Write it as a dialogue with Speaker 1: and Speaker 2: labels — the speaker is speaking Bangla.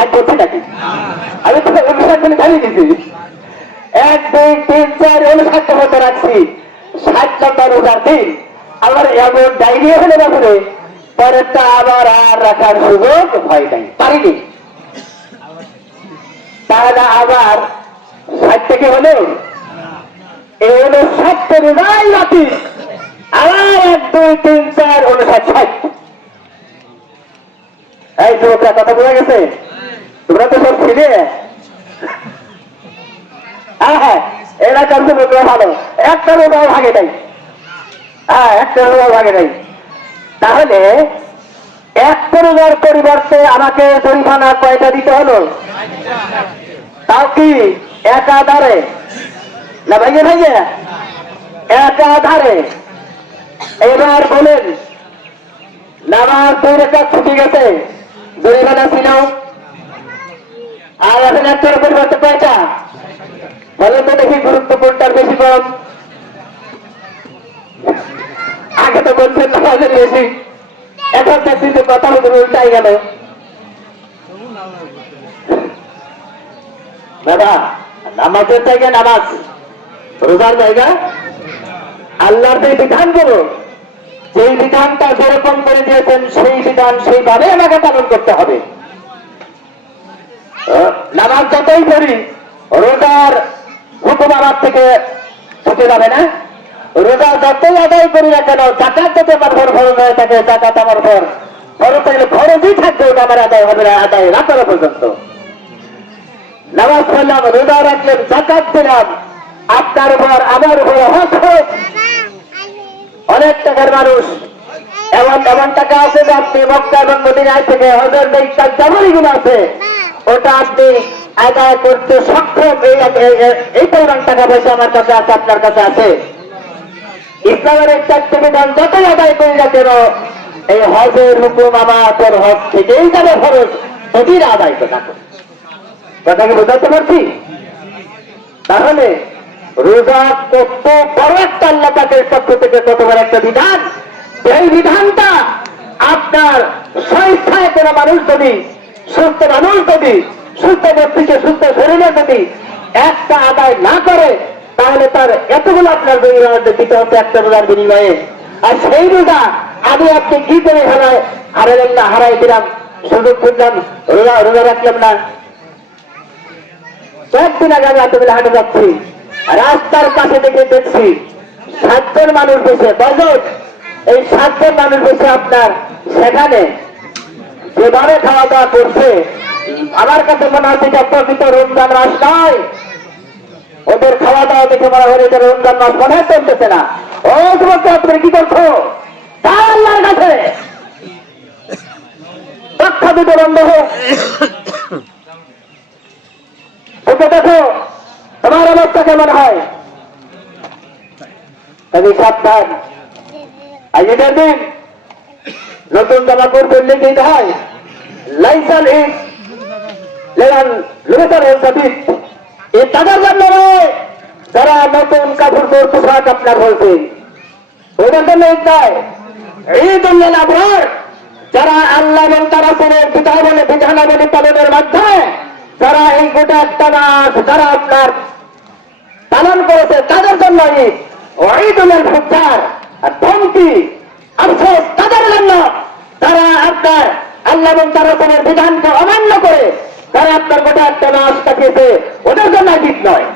Speaker 1: ষাট করছি নাকি? আমি তো উনষাট করে দাঁড়িয়ে গেছি এক, দুই, তিন, চার উনষাট মতো রাখছি। ষাট নম্বর রোজার দিন। আমার এমন ডায়রিয়া হলে ব্যাপারে পরেরটা আবার আর রাখার সুযোগ হয় নাই। পারিনি। তাহলে আবার ষাট থেকে হলো? এই হলো ষাটটা রোজাই রাখি আবার এক, দুই, তিন, চার উনষাট ষাট এই যুবকরা কথা বোঝা গেছে? তোমরা তো সব ছিলে। হ্যাঁ হ্যাঁ এলাকার যুবকরা ভালো? একটা ভাগে নাই। হ্যাঁ একটা ভাগে নাই। তাহলে একটা পরিবর্তে আমাকে জরিমানা কয়টা দিতে হলো? তাও কি একাধারে? না ভাইয়ে ভাইয়ে? একাধারে। এবার বলেন, নামাজ দুই রেখা ছুটি গেছে। জরিমানা ছিল। আর এখন একটার পরিবর্তে কয়টা বলেন তো দেখি গুরুত্বপূর্ণটার বেশি কম। আগে তো বলছেন নামাজের বেশি। এখন দেখছি যে কথা হতো উল্টাই গেল। দাদা নামাজের জায়গা নামাজ, রোজার জায়গা আল্লাহর যে বিধান করো যেই বিধানটা যেরকম করে দিয়েছেন, সেই বিধান সেইভাবে আমাকে পালন করতে হবে। নামাজ যতই করি রোজার হুকুম আমার থেকে ছুটে যাবে না? রোজা যতই আদায় করি না কেন জাকাত যাতে আমার ঘর খরচ হয়ে থাকে জাকাত আমার ঘর খরচ থাকলে খরচই থাকবে, ওটা আমার আদায় হবে না, আদায় রাখানো পর্যন্ত। নামাজ পড়লাম, রোজা রাখলেন দিলাম, আপনার উপর, আমার উপর হোক অনেক টাকার মানুষ, এমন এমন টাকা আছে যে আপনি মক্কা এবং মদিনায় থেকে হজর ইত্যাদি যেমনইগুলো আছে। ওটা আপনি আদায় করতে সক্ষম, এই পরিমাণ টাকা পয়সা আমার কাছে আছে, আপনার কাছে আছে। ইসলামের চারটে বিধান যতই আদায় করি না কেন, এই হজের হুকুম আমাদের হজ থেকেই যাবে খরচ যদি আদায় করি। কথা কি বোঝাতে পারছি? তাহলে রোজা কত বড় একটা আল্লাহ পাকের পক্ষ থেকে কত বড় একটা বিধান? এই বিধানটা আপনার স্বেচ্ছায় কোনো মানুষ যদি সুস্থ মানুষ যদি, সুস্থ ব্যক্তিকে সুস্থ শরীরে যদি একটা আদায় না করে, তাহলে তার এতগুলো আপনার দিতে হচ্ছে একটা রোজার বিনিময়ে। আর সেই রোজা আমি আপনি কি করে হারাই? হারাইলেন না, হারাই দিলাম, সুযোগ খুঁজলাম, রোজা রোজা রাখলাম না। কয়েকদিন আগে আমি রাত্রে হাঁটে যাচ্ছি, রাস্তার পাশে দেখে দেখছি সাতজন মানুষ বসে কজন এই সাতজন মানুষ বসে আপনার সেখানে যেভাবে খাওয়া দাওয়া করছে। আমার কাছে মনে হচ্ছে এটা প্রকৃত রমজান মাস নয়। ওদের খাওয়া দাওয়া দেখে মনে হয় এটা রমজান মাস মনে চলতেছে না। ও যুবক তুমি কি করছ? আল্লাহর কাছে। দুটো বন্ধ হোক ওকে, দেখো, তোমার অবস্থা কেমন হয়? তুমি সাবধান। আজ এটার দিন নতুন জামা পরলে কি হয়? লাইসাল ইস লেগান লুবেতার সাবিত এই তাদের জন্য নয়, যারা নতুন কাপড় পর পোশাক আপনার বলছে। ওদের জন্য ঈদ নয়। ঈদ উল্লেন আবরার যারা আল্লাহ এবং তারা কোনের বিধাবনে বিধানাবলী পালনের মাধ্যমে যারা এই গোটা একটা যারা আপনার পালন করেছে, তাদের জন্য ঈদ। ওয়াইদুলের ফুটচার আর ধমকি, আফসোস, তাদের জন্য তারা আপনার আল্লাহ এবং তার রকমের বিধানকে অমান্য করে, তারা আপনার গোটা একটা নাচ কাটিয়েছে। ওটার জন্য ঠিক নয়।